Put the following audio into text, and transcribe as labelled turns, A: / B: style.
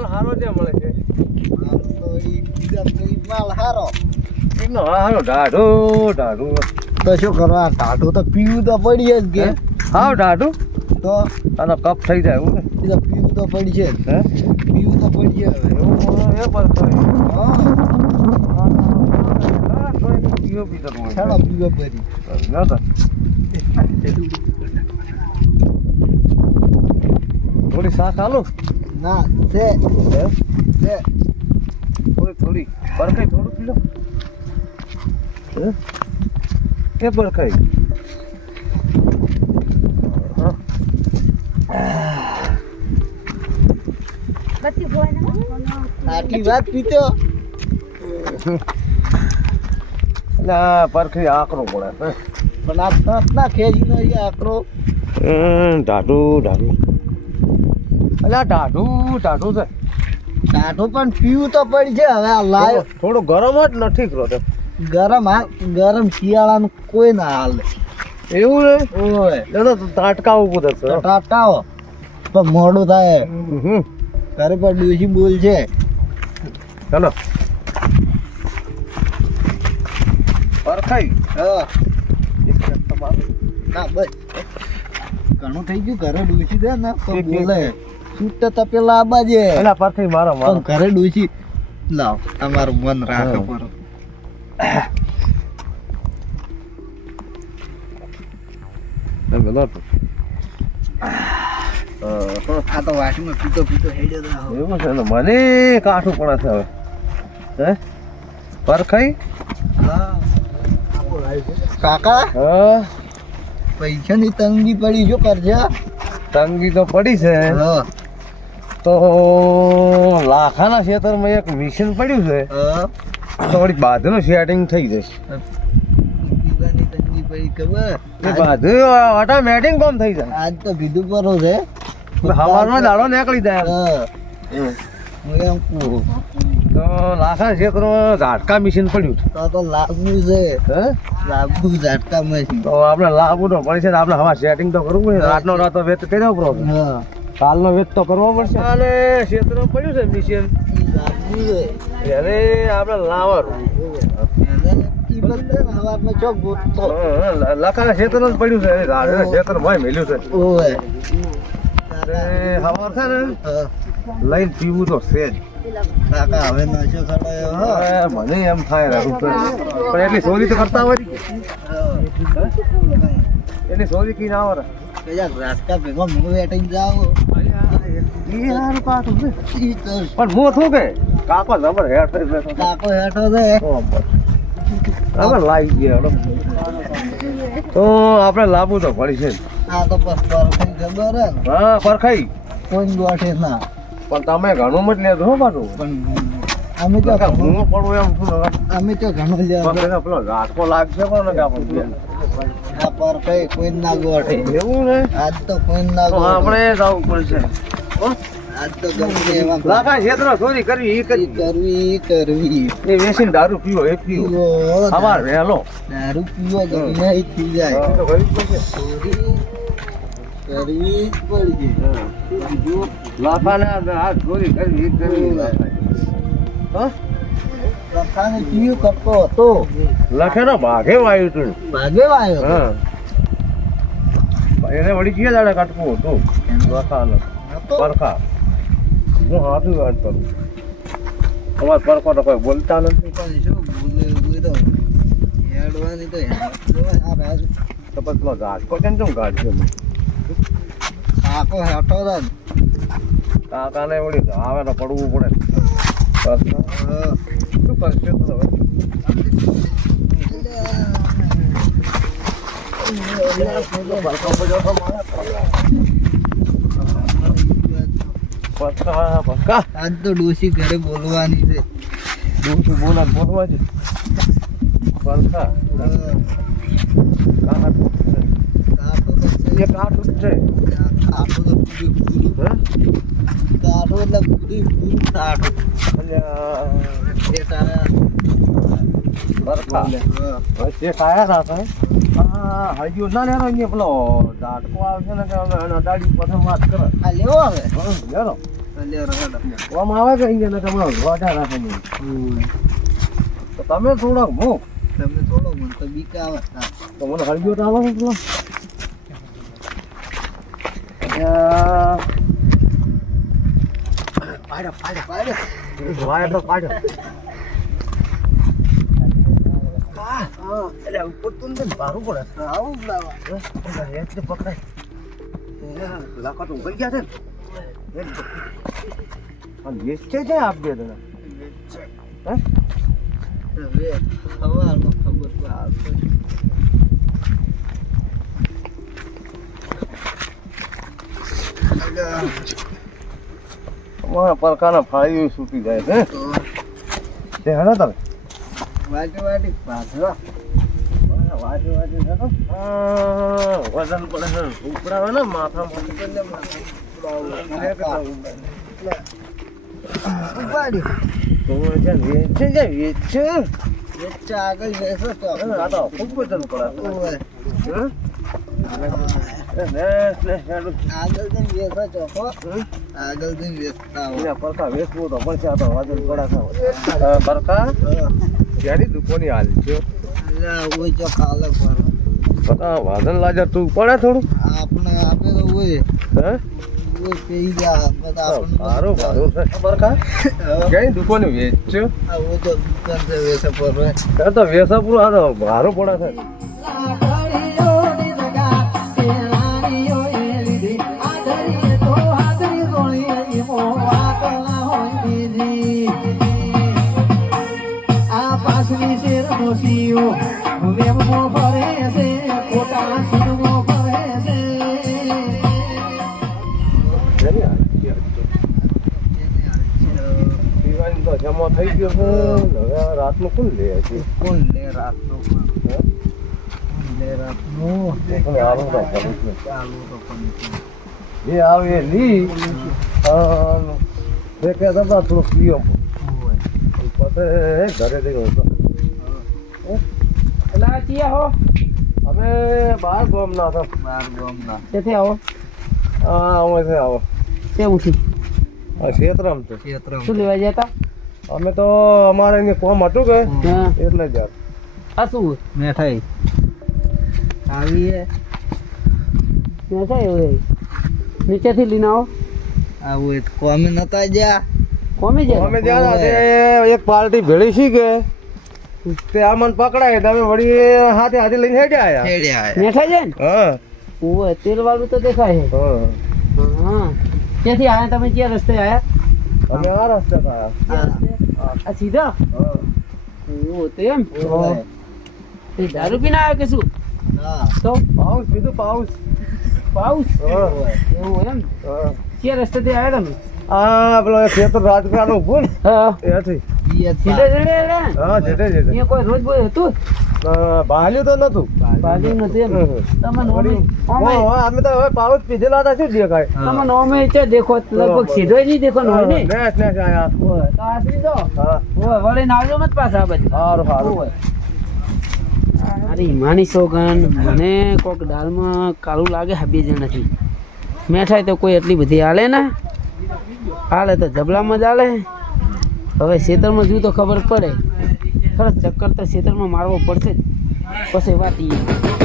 A: માલ સારો ત્યાં મળે છે. માલ સારો એનો હારો ઢાઢો ઢાઢો.
B: તો શું કરવા ઢાઢો તો પીવું તો પડી જ કે
A: હાવ ઢાઢો?
B: તો?
A: આનો કપ થઈ જાય એવું ને?
B: પીવું તો પડી છે.
A: હે?
B: પીવું તો પડી છે
A: એ પર પીવો પીતો
B: છાડો પીવો પડી.
A: ના તો થોડી સાસ હાલો
B: ના છે. છે.
A: થોડી થોડી બરખાઈ થોડું પીલો. હે? કે બરખાઈ
B: આટલી વાત પીતો?
A: એટલે પરખી આકરો પડે.
B: પણ આ ના ખેજી આકરો.
A: હમ, ઢાઢું ઢાઢું એટલે આ ઢાઢું ઢાઢું છે.
B: ટાટું પણ પીવું તો પડી છે હવે આ લાયો.
A: થોડું ગરમ જ નથી કરો
B: ગરમ આ ગરમ શિયાળાનું કોઈ ના હાલ.
A: એવું ને
B: ઓય.
A: તો તાટકા ઉભું થશે
B: તો પણ મોડું થાય.
A: હમ.
B: ઘરે પર ડોસી બોલ છે.
A: ચલો. પરખાઈ
B: હા. ના બસ. ઘણું થઈ ગયું ઘરે ડોસી દે ને તો બોલે. છૂટ તા પેલા આબા જે.
A: એલા પરથી મારો મારો.
B: ઘરે ડૂસી. લાવ તમારું મન રાખો
A: હા.
B: પર
A: એમ ગયો તો.
B: આ તો વાસમાં પીતો પીતો હેડ્યો તો
A: એવું છે ને મને કાઠું પડે છે હવે. હે? પરખાઈ?
B: કાકા?
A: હા?
B: પૈસાની તંગી પડી જો કરજા.
A: તંગી તો પડી છે.
B: હા.
A: તો લાખાના ખેતરમાં એક મિશન પડ્યું છે. તો વળી બાધનું સેટિંગ થઈ જશે.
B: પડી
A: બાધું ઓટોમેટિક કામ થઈ જાય.
B: આજ તો કીધું પરો છે.
A: હવારમાં દાડો નીકળી જાય. તો લાખાના ક્ષેત્રમાં ઝાટકા મિશન પડ્યું છે
B: તો તો લાવવું છે. લાગવું ઝાટકા મશીન
A: તો આપણે લાવવું તો પડશે ને આપણે હવા સેટિંગ તો કરવું પડે રાતનો રાતો વેત કર્યો પ્રોબ્લેમ
B: હા.
A: કાલનો વેત તો કરવો પડશે. અને ક્ષેત્ર પડ્યું છે મિશન? અરે આપણે લાવવાનું. લાખાના ખેતરમાં જ પડ્યું છે. ઝાડના ખેતરમાં મેલ્યું છે. હવાર છે ને? લઈને પીવું તો છે જ.
B: કાકા હવે નશો ચડાયો
A: મને એમ થાય પણ એટલી સોરી તો કરતા હોય એટલી સોરી કી ના આવે
B: કયા રાસ્તા ભેગો મું
A: હારું કાઢું છે.
B: ઈ તો
A: પણ હું થો કે? કાકો જબર હેઠ છે.
B: કાકો હેઠો છે.
A: હવે લાગી ગયા તો આપણે લાવવું તો પડી છે.
B: આ તો બસ હા
A: પરખાઈ.
B: કોઈ ગોઠે ના.
A: પણ તમે ઘણું મત લેજો હો પાછું.
B: પણ અમે તો
A: હું પડું એમ
B: અમે તો ઘણું
A: પેલો લાગશે પણ ને કે આપણને.
B: આ કોઈ ના ગોઠે.
A: એવું ને
B: આજ તો કોઈ ના
A: તો
B: ગોઠે.
A: આપણે જવું પડશે?
B: આજ તો ગમે એવા
A: લાખા ક્ષેત્ર ચોરી કરવી ઈ
B: ઈ
A: કરી
B: કરવી ઈ કરવી.
A: એ વેચીને દારૂ પીવો એ પીવો. અમાર વહેલો.
B: દારૂ પીવો ગમે ઈ થઈ જાય.
A: તો કરવી.
B: કરવી પડી બીજું
A: લાખાના આ ચોરી કરવી કરવી?
B: લખાને પીવું કરતો હતો.
A: લખેનો ભાગે વાયું તું
B: ભાગે વાયો
A: હા. એને વળી કયા દાડે કાટકું હતું? લખાનો પરખા હું હાથું વાત કરું. તમારે પરખો તો કોઈ બોલતા નથી.
B: પણ શું બોલે બોલે તો હેડવાની તો હેડવા આ
A: તો પછી પેલો ગાજકો છે ને શું
B: કાકો હેઠો
A: કાકાને વળી આવે તો પડવું પડે. શું કરશે તો હવે
B: આજ તો ડોસી ઘરે બોલવાની છે
A: ડોસી બોલા બોલવા છે પરખા
B: છે.
A: એક આઠ છે.
B: કાકો તો પૂરું પૂરું
A: હે?
B: એટલે પૂરું પૂરું કાકો.
A: અલ્યા
B: એ તારા
A: હજુ ના લેરો અહીંયા પેલો ઝાટકો આવશે ને દાડી પાસે વાત કરે.
B: આ લેવો
A: આવે લેરો
B: લ્યો
A: આવે કે અહીંયા ને કે રાખે તો તમે થોડો મો
B: તમે થોડો મને તો બીક આવે.
A: તો મને હળગ્યો તો આવે પેલો પાડ્યો પાડ્યો
B: પાડો.
A: વાય તો હા એટલે ઉપર તું ને ભારું પડે
B: આવું લાવા.
A: તો પકડાય તો ઊભી ગયા છે ને વેચે છે દે તને હે
B: હવે સવારમાં ખબર તો આવશે.
A: અમારા પરખાના ફાળીઓ છૂટી જાય છે
B: તે
A: હેડો તમે
B: વાટી વાટી પાછળ.
A: વાજે વાજે હેડો વજન પડે છે. હોય ને માથામાં
B: ઉપાડ્યું.
A: તો છે વેચે છે વેચે.
B: વચ્ચે આગળ બેસો તો.
A: આ તો ખૂબ વજન પડે. હે?
B: આગળ જઈને હો.
A: હે?
B: આગળ જઈને બેસતા હો.
A: એના પરકા વેચવું તો પડશે આ તો વજન પડે છે અ, પરકા?
B: હા.
A: ક્યાંની દુકાની હાલ છે?
B: ઓય જો કાલે પર
A: પરકા વાદન વેસાપુર તું પડે થોડું?
B: આપણે આપે તો ઓય
A: હે?
B: વેસાપુર પેઈ જા બધા
A: છે
B: છે.
A: દિવાળી તો જમા થઈ ગયો છે હવે રાતનું કોણ લે છે
B: કોણ લે રાતનું? લે રાતનું? ચાલુ તો પણ છે.
A: આવે લી અને જે હતા થોડું પીઓ. પછી ઘરે જઈને ઊંઘો. અમે બાર ગોમ ના હતા.
B: બાર ગામના.
A: હા અમે છે આવો. આ ક્ષેત્રમાં છે
B: જતા
A: અમે તો અમારે અહીંયા કોમ હતું કે એટલે જ યાર.
B: મેઠાઈ. આવી હે
C: નીચેથી લઈને આવો.
B: આવું એ કોમે નતા જ્યાં
C: કોમી જાય
A: અમે જ્યાં હતા એક પાર્ટી ભેળી છે કે તે આ મને પકડાય તમે વળી હાથે હાથે લઈને હેડ્યા આયા.
B: હેડ્યા આયા.
C: બેઠા છે ને?
A: હા.
C: ઓવે તેલ વાળું તો દેખાય છે.
A: હા.
C: હા. ત્યાંથી આયા તમે? ક્યાં રસ્તે આયા?
A: અમે આ રસ્તે આયા.
C: આ સીધા?
A: હા.
C: ઓ તેમ. તે દારૂ પીને આવ્યો કે શું?
B: હા.
C: તો?
A: પાઉસ કીધું પાઉસ.
C: પાઉસ? એવું એમ. ક્યાં રસ્તેથી આવ્યા તમે?
A: આ પેલો ખેતર રાજકારણ ઉભું ને.
C: હા.
B: જ
C: જડે
A: હા
C: કોઈ રોજ બોય હતું?
A: ભાલ્યું તો નતું.
C: ભાગ્યું નથી
A: હા, હા, અમે તો હવે પાઉસ પીધેલા હતા શું દેખાય?
B: હા.
C: તમને ઓમે છે દેખો લગભગ સીધો નહીં દેખો હોય ને
A: નેસ આયા.
C: તો દો
A: હા.
C: મત પાછા
A: સારું સારું
C: ઓય. અરે માની સોગન મને કોક દાળમાં કાળું લાગે હા બે જણાથી. મેઠાઈ તો કોઈ એટલી બધી હાલે ને? હાલે તો જબલામાં જ હાલે હવે ખેતરમાં જોયું તો ખબર પડે. ખરસ ચક્કર તો ખેતરમાં મારવો પડશે જ. પછી વાત ઈ.